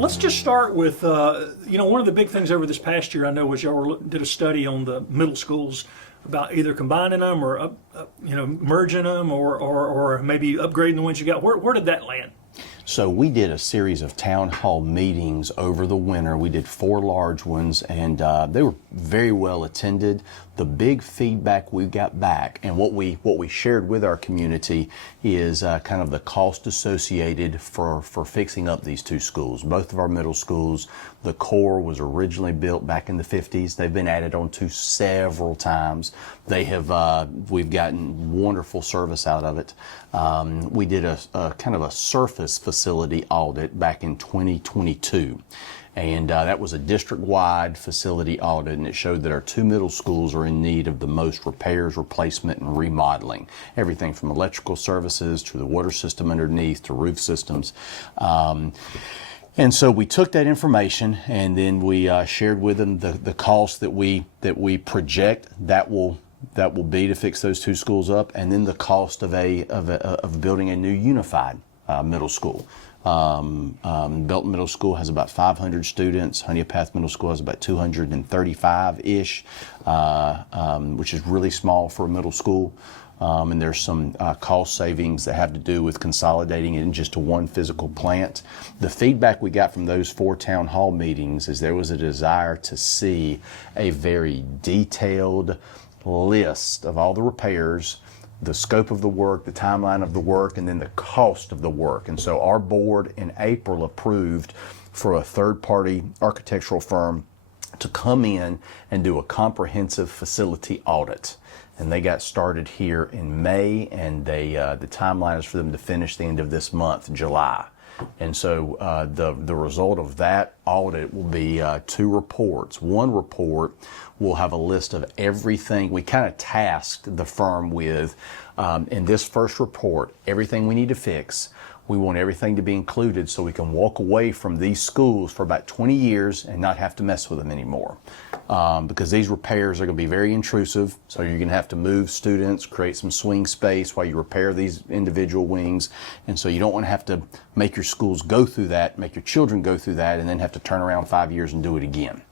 Let's just start with, one of the big things over this past year I know was y'all did a study on the middle schools about either combining them or merging them or maybe upgrading the ones you got. Where did that land? So we did a series of town hall meetings over the winter. We did 4 large ones, and they were very well attended. The big feedback we got back, and what we shared with our community, is kind of the cost associated for fixing up these 2 schools. Both of our middle schools, the core was originally built back in the 50s. They've been added on to several times. They have we've gotten wonderful service out of it. We did a kind of a surface facility audit back in 2022. And that was a district-wide facility audit, and it showed that our 2 middle schools are in need of the most repairs, replacement, and remodeling. Everything from electrical services to the water system underneath to roof systems. And so we took that information, and then we shared with them the cost that we project that will be to fix those 2 schools up, and then the cost of building a new unified middle school. Belton Middle School has about 500 students. Honea Path Middle School has about 235-ish, which is really small for a middle school. And there's some cost savings that have to do with consolidating it in just to one physical plant. The feedback we got from those 4 town hall meetings is there was a desire to see a very detailed list of all the repairs, the scope of the work, the timeline of the work, and then the cost of the work. And so our board in April approved for a third-party architectural firm to come in and do a comprehensive facility audit. And they got started here in May, and the timeline is for them to finish the end of this month, July. And so the result of that audit will be 2 reports. One report will have a list of everything we kind of tasked the firm with. In this first report, everything we need to fix. We want everything to be included so we can walk away from these schools for about 20 years and not have to mess with them anymore. Because these repairs are going to be very intrusive, so you're going to have to move students, create some swing space while you repair these individual wings, and so you don't want to have to make your schools go through that, make your children go through that, and then have to turn around 5 years and do it again.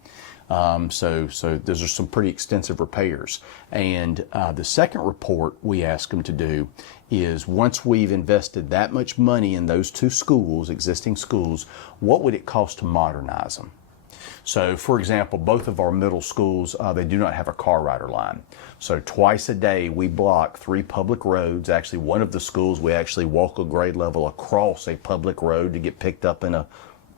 So those are some pretty extensive repairs. And the second report we ask them to do is, once we've invested that much money in those 2 schools, existing schools, what would it cost to modernize them? So, for example, both of our middle schools, they do not have a car rider line. So twice a day we block 3 public roads. Actually, one of the schools we actually walk a grade level across a public road to get picked up in a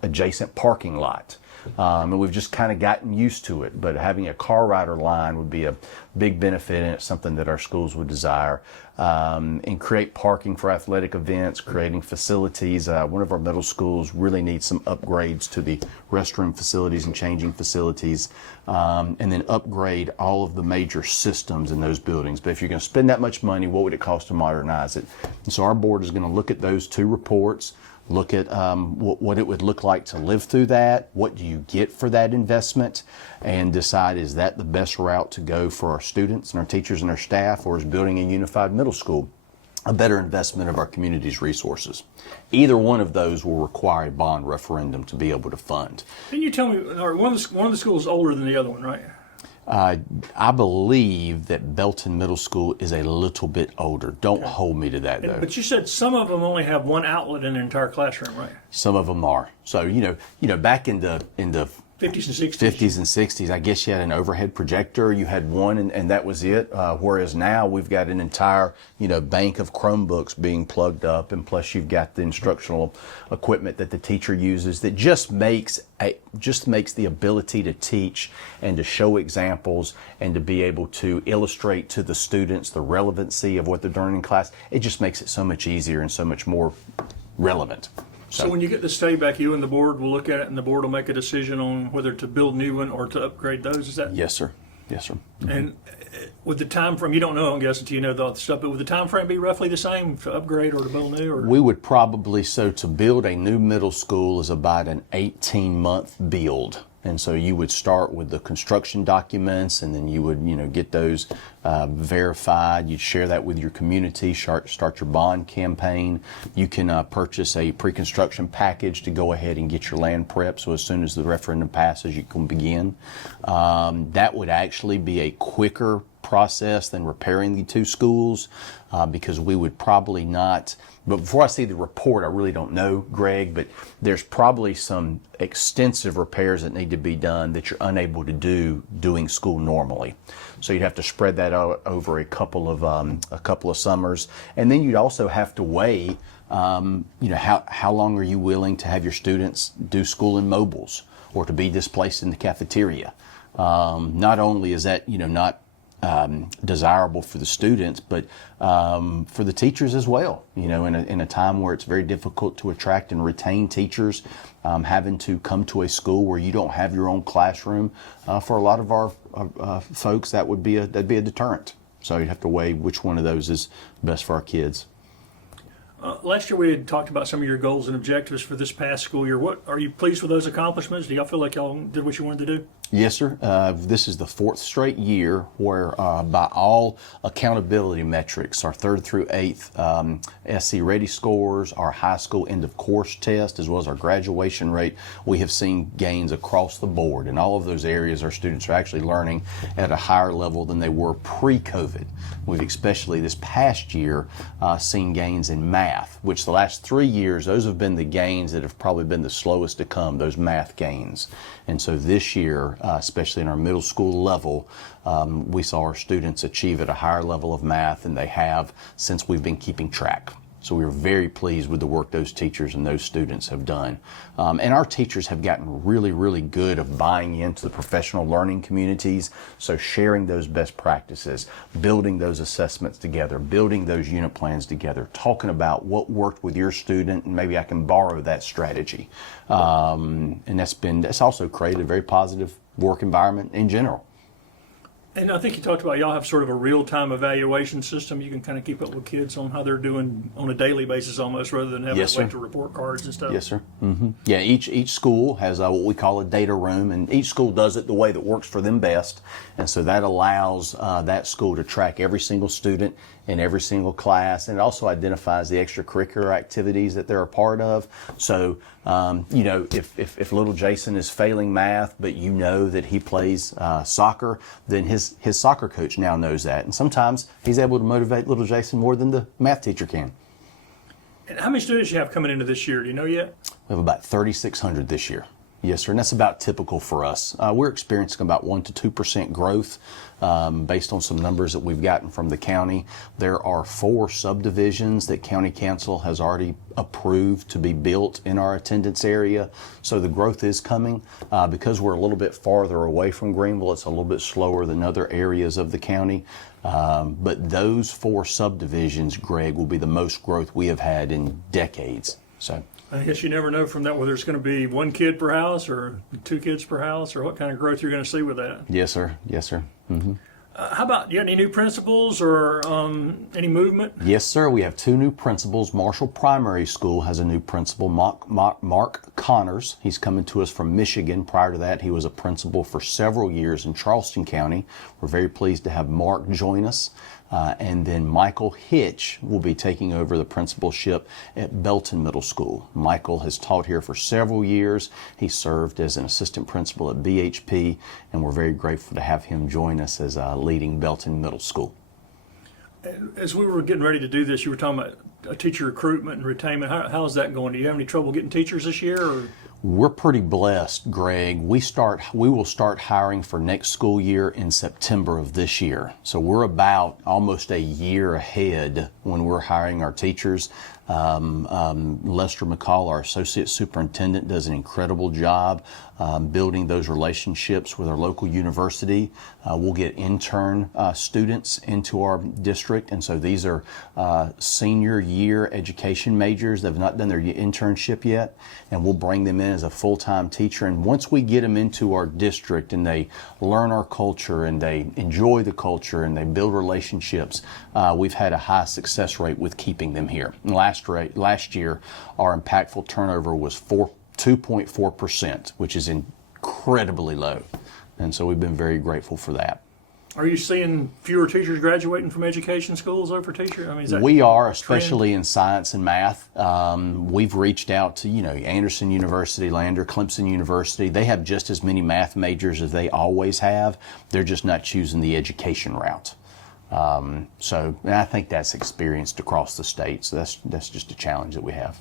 adjacent parking lot. And we've just kind of gotten used to it, but having a car rider line would be a big benefit, and it's something that our schools would desire. And create parking for athletic events, creating facilities. One of our middle schools really needs some upgrades to the restroom facilities and changing facilities, and then upgrade all of the major systems in those buildings. But if you're going to spend that much money, what would it cost to modernize it? And so our board is going to look at those 2 reports, look at what it would look like to live through that, what do you get for that investment, and decide, is that the best route to go for our students and our teachers and our staff, or is building a unified middle school a better investment of our community's resources? Either one of those will require a bond referendum to be able to fund. Can you tell me, one of the schools is older than the other one, right? I believe that Belton Middle School is a little bit older. Don't hold me to that, though. But you said some of them only have one outlet in an entire classroom, right? Some of them are. So back in the 50s and 60s. 50s and 60s, I guess you had an overhead projector. You had one, and that was it. Whereas now we've got an entire, bank of Chromebooks being plugged up, and plus you've got the instructional equipment that the teacher uses that just makes the ability to teach and to show examples and to be able to illustrate to the students the relevancy of what they're learning in class. It just makes it so much easier and so much more relevant. So when you get the study back, you and the board will look at it, and the board will make a decision on whether to build new one or to upgrade those. Is that? Yes, sir. Yes, sir. Mm-hmm. And with the time frame, you don't know, I'm guessing, until you know the other stuff, but would the time frame be roughly the same to upgrade or to build new? Or? We would probably, to build a new middle school is about an 18-month build. And so you would start with the construction documents, and then you would, get those verified. You'd share that with your community, start your bond campaign. You can purchase a pre-construction package to go ahead and get your land prep, so as soon as the referendum passes, you can begin. That would actually be a quicker process than repairing the two schools, because we would probably not, but before I see the report, I really don't know, Greg, but there's probably some extensive repairs that need to be done that you're unable to do doing school normally. So you'd have to spread that out over a couple of summers, and then you'd also have to weigh, how long are you willing to have your students do school in mobiles or to be displaced in the cafeteria? Not only is that not desirable for the students, but for the teachers as well. In a time where it's very difficult to attract and retain teachers, having to come to a school where you don't have your own classroom, for a lot of our folks, that'd be a deterrent. So you'd have to weigh which one of those is best for our kids. Last year we had talked about some of your goals and objectives for this past school year. What are you pleased with those accomplishments? Do y'all feel like y'all did what you wanted to do? Yes, sir. This is the fourth straight year where, by all accountability metrics, our 3rd through 8th SC Ready scores, our high school end of course test, as well as our graduation rate, we have seen gains across the board. In all of those areas, our students are actually learning at a higher level than they were pre-COVID. We've especially this past year seen gains in math, which the last 3 years, those have been the gains that have probably been the slowest to come, those math gains. And so this year, especially in our middle school level, we saw our students achieve at a higher level of math than they have since we've been keeping track. So we were very pleased with the work those teachers and those students have done. And our teachers have gotten really, really good at buying into the professional learning communities. So sharing those best practices, building those assessments together, building those unit plans together, talking about what worked with your student, and maybe I can borrow that strategy. And that's also created a very positive work environment in general. And I think you talked about y'all have sort of a real-time evaluation system. You can kind of keep up with kids on how they're doing on a daily basis almost, rather than having Yes, to wait sir. to report cards and stuff. Yes, sir. Yeah, each school has what we call a data room, and each school does it the way that works for them best. And so that allows that school to track every single student in every single class, and it also identifies the extracurricular activities that they're a part of. So, if little Jason is failing math, but you know that he plays soccer, then his soccer coach now knows that. And sometimes he's able to motivate little Jason more than the math teacher can. And how many students you have coming into this year? Do you know yet? We have about 3,600 this year. Yes, sir, and that's about typical for us. We're experiencing about 1% to 2% growth based on some numbers that we've gotten from the county. There are 4 subdivisions that County Council has already approved to be built in our attendance area. So the growth is coming. Because we're a little bit farther away from Greenville, it's a little bit slower than other areas of the county. But those 4 subdivisions, Greg, will be the most growth we have had in decades. So I guess you never know from that whether it's going to be 1 kid per house or 2 kids per house, or what kind of growth you're going to see with that. Yes, sir. Yes, sir. How about, do you got any new principals or any movement? Yes, sir. We have 2 new principals. Marshall Primary School has a new principal, Mark Connors. He's coming to us from Michigan. Prior to that, he was a principal for several years in Charleston County. We're very pleased to have Mark join us. And then Michael Hitch will be taking over the principalship at Belton Middle School. Michael has taught here for several years. He served as an assistant principal at BHP, and we're very grateful to have him join us as leading Belton Middle School. As we were getting ready to do this, you were talking about teacher recruitment and retainment. How's that going? Do you have any trouble getting teachers this year? Or? We're pretty blessed, Greg. We will start hiring for next school year in September of this year. So we're about almost a year ahead when we're hiring our teachers. Lester McCall, our associate superintendent, does an incredible job building those relationships with our local university. We'll get intern students into our district, and so these are senior year education majors that have not done their internship yet, and we'll bring them in as a full-time teacher. And once we get them into our district and they learn our culture and they enjoy the culture and they build relationships, we've had a high success rate with keeping them here. And last year, our impactful turnover was 2.4%, which is incredibly low. And so we've been very grateful for that. Are you seeing fewer teachers graduating from education schools over teacher? I mean, is that We are, especially in science and math. We've reached out to, Anderson University, Lander, Clemson University. They have just as many math majors as they always have. They're just not choosing the education route. And I think that's experienced across the state. So that's just a challenge that we have.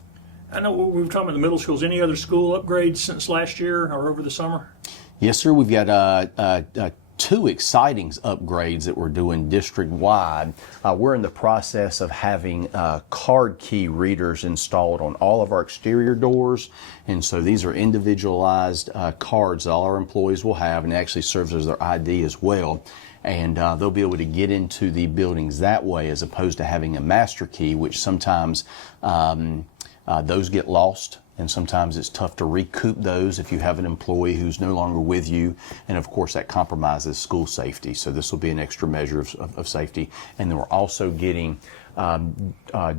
I know we were talking about the middle schools. Any other school upgrades since last year or over the summer? Yes, sir. We've got two exciting upgrades that we're doing district-wide. We're in the process of having card key readers installed on all of our exterior doors. And so these are individualized cards that all our employees will have, and it actually serves as their ID as well. And they'll be able to get into the buildings that way, as opposed to having a master key, which sometimes those get lost. And sometimes it's tough to recoup those if you have an employee who's no longer with you. And of course, that compromises school safety. So this will be an extra measure of safety. And then we're also getting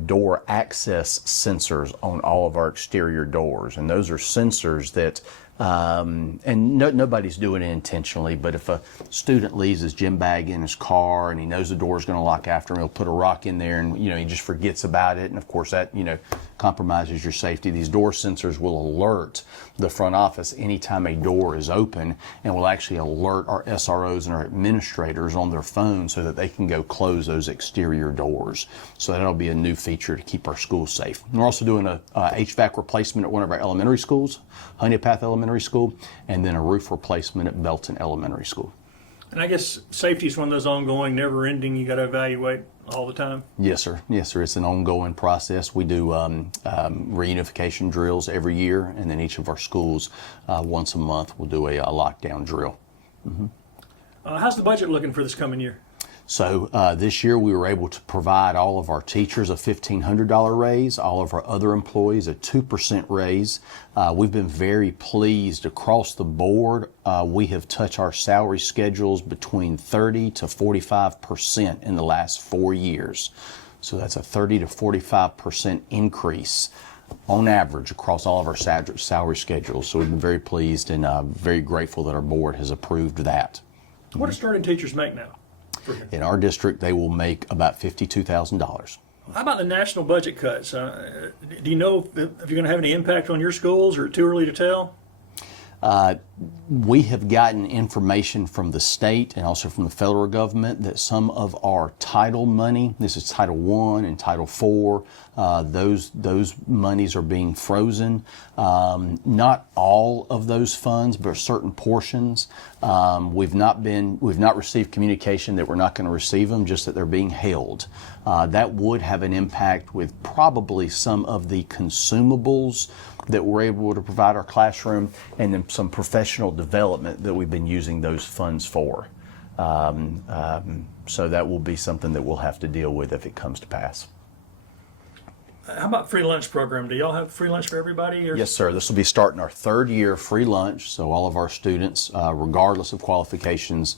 door access sensors on all of our exterior doors. And those are sensors that nobody's doing it intentionally, but if a student leaves his gym bag in his car and he knows the door's going to lock after him, he'll put a rock in there and, he just forgets about it. And of course that, compromises your safety. These door sensors will alert the front office anytime a door is open, and will actually alert our SROs and our administrators on their phone so that they can go close those exterior doors. So that'll be a new feature to keep our schools safe. And we're also doing a HVAC replacement at one of our elementary schools, Honeypath Elementary School, and then a roof replacement at Belton Elementary School. And I guess safety is one of those ongoing, never-ending, you got to evaluate all the time. Yes, sir. Yes, sir. It's an ongoing process. We do reunification drills every year, and then each of our schools, once a month, will do a lockdown drill. Mm-hmm. How's the budget looking for this coming year? So this year we were able to provide all of our teachers a $1,500 raise, all of our other employees a 2% raise. We've been very pleased across the board. We have touched our salary schedules between 30 to 45% in the last 4 years. So that's a 30 to 45% increase on average across all of our salary schedules. So we've been very pleased and very grateful that our board has approved that. What do starting teachers make now? In our district, they will make about $52,000. How about the national budget cuts? Do you know if you're going to have any impact on your schools, or too early to tell? We have gotten information from the state and also from the federal government that some of our title money, this is Title I and Title IV, those monies are being frozen. Not all of those funds, but certain portions. We've not received communication that we're not going to receive them, just that they're being held. That would have an impact with probably some of the consumables that we're able to provide our classroom, and then some professional development that we've been using those funds for. So that will be something that we'll have to deal with if it comes to pass. How about free lunch program? Do y'all have free lunch for everybody? Or? Yes, sir. This will be starting our third year of free lunch. So all of our students, regardless of qualifications,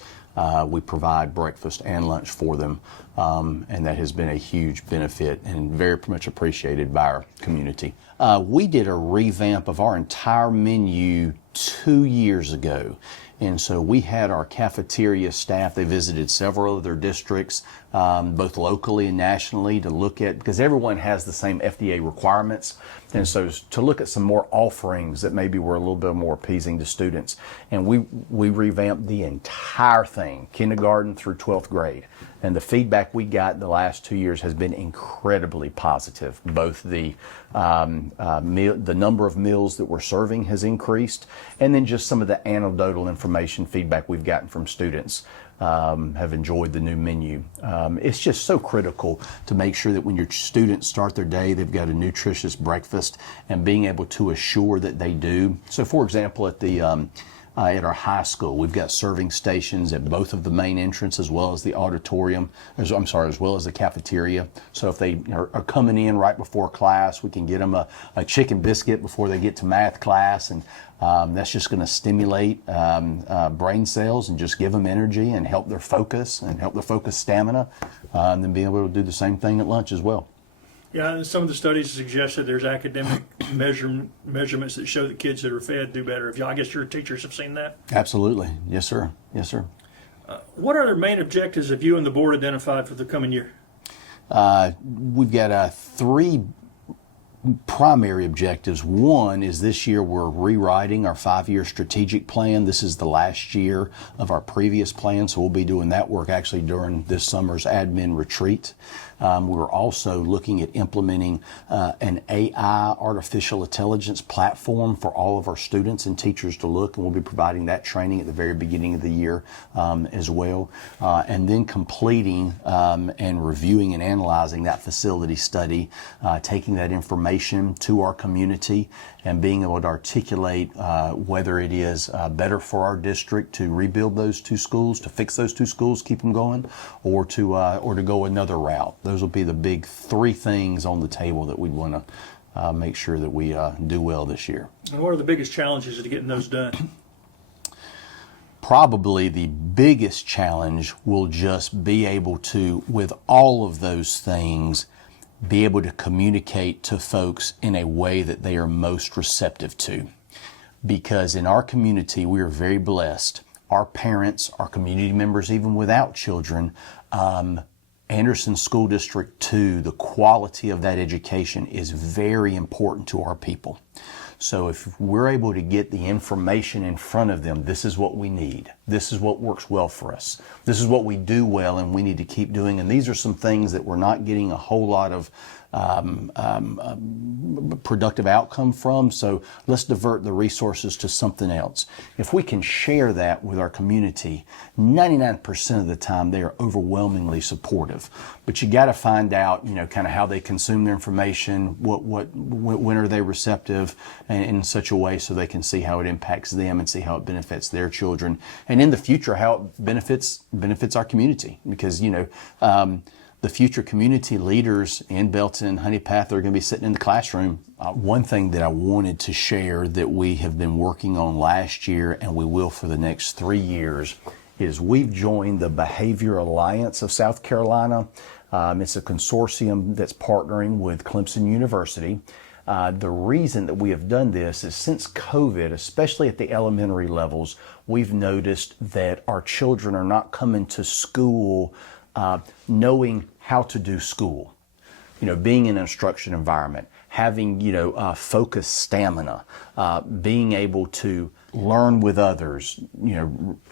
we provide breakfast and lunch for them. And that has been a huge benefit and very much appreciated by our community. We did a revamp of our entire menu 2 years ago. And so we had our cafeteria staff, they visited several other districts, both locally and nationally, to look at, because everyone has the same FDA requirements. And so to look at some more offerings that maybe were a little bit more appeasing to students. And we revamped the entire thing, kindergarten through 12th grade. And the feedback we got the last 2 years has been incredibly positive. Both the number of meals that we're serving has increased, and then just some of the anecdotal information feedback we've gotten from students have enjoyed the new menu. It's just so critical to make sure that when your students start their day, they've got a nutritious breakfast, and being able to assure that they do. So for example, at our high school, we've got serving stations at both of the main entrance, as well as the auditorium, as well as the cafeteria. So if they are coming in right before class, we can get them a chicken biscuit before they get to math class, and that's just going to stimulate brain cells and just give them energy and help their focus stamina, and then being able to do the same thing at lunch as well. Yeah, and some of the studies suggest that there's academic measurements that show that kids that are fed do better. I guess your teachers have seen that? Absolutely. Yes, sir. Yes, sir. What are the main objectives have you and the board identified for the coming year? We've got three primary objectives. One is this year we're rewriting our 5-year strategic plan. This is the last year of our previous plan, so we'll be doing that work actually during this summer's admin retreat. We're also looking at implementing an AI, artificial intelligence platform for all of our students and teachers to look, and we'll be providing that training at the very beginning of the year as well. And then completing and reviewing and analyzing that facility study, taking that information to our community and being able to articulate whether it is better for our district to rebuild those 2 schools, to fix those 2 schools, keep them going, or to go another route. Those will be the big 3 things on the table that we'd want to make sure that we do well this year. And what are the biggest challenges to getting those done? Probably the biggest challenge will just be able to, with all of those things, be able to communicate to folks in a way that they are most receptive to. Because in our community, we are very blessed. Our parents, our community members, even without children, Anderson School District 2, the quality of that education is very important to our people. So if we're able to get the information in front of them, this is what we need. This is what works well for us. This is what we do well and we need to keep doing. And these are some things that we're not getting a whole lot of productive outcome from, so let's divert the resources to something else. If we can share that with our community, 99% of the time they are overwhelmingly supportive. But you got to find out, kind of how they consume their information, when are they receptive, and in such a way so they can see how it impacts them and see how it benefits their children, and in the future how it benefits our community, because the future community leaders in Belton and Honey Path are going to be sitting in the classroom. One thing that I wanted to share that we have been working on last year and we will for the next 3 years is we've joined the Behavior Alliance of South Carolina. It's a consortium that's partnering with Clemson University. The reason that we have done this is since COVID, especially at the elementary levels, we've noticed that our children are not coming to school knowing how to do school, being in an instruction environment, having, focused stamina, being able to learn with others,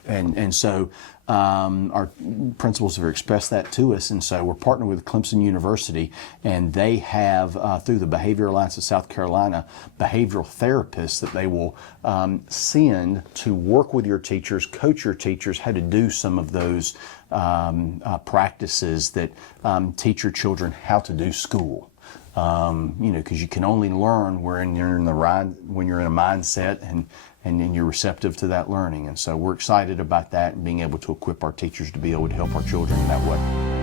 and so our principals have expressed that to us, and so we're partnering with Clemson University, and they have, through the Behavior Alliance of South Carolina, behavioral therapists that they will send to work with your teachers, coach your teachers how to do some of those practices that teach your children how to do school. Because you can only learn when you're in a mindset and you're receptive to that learning. And so we're excited about that and being able to equip our teachers to be able to help our children in that way.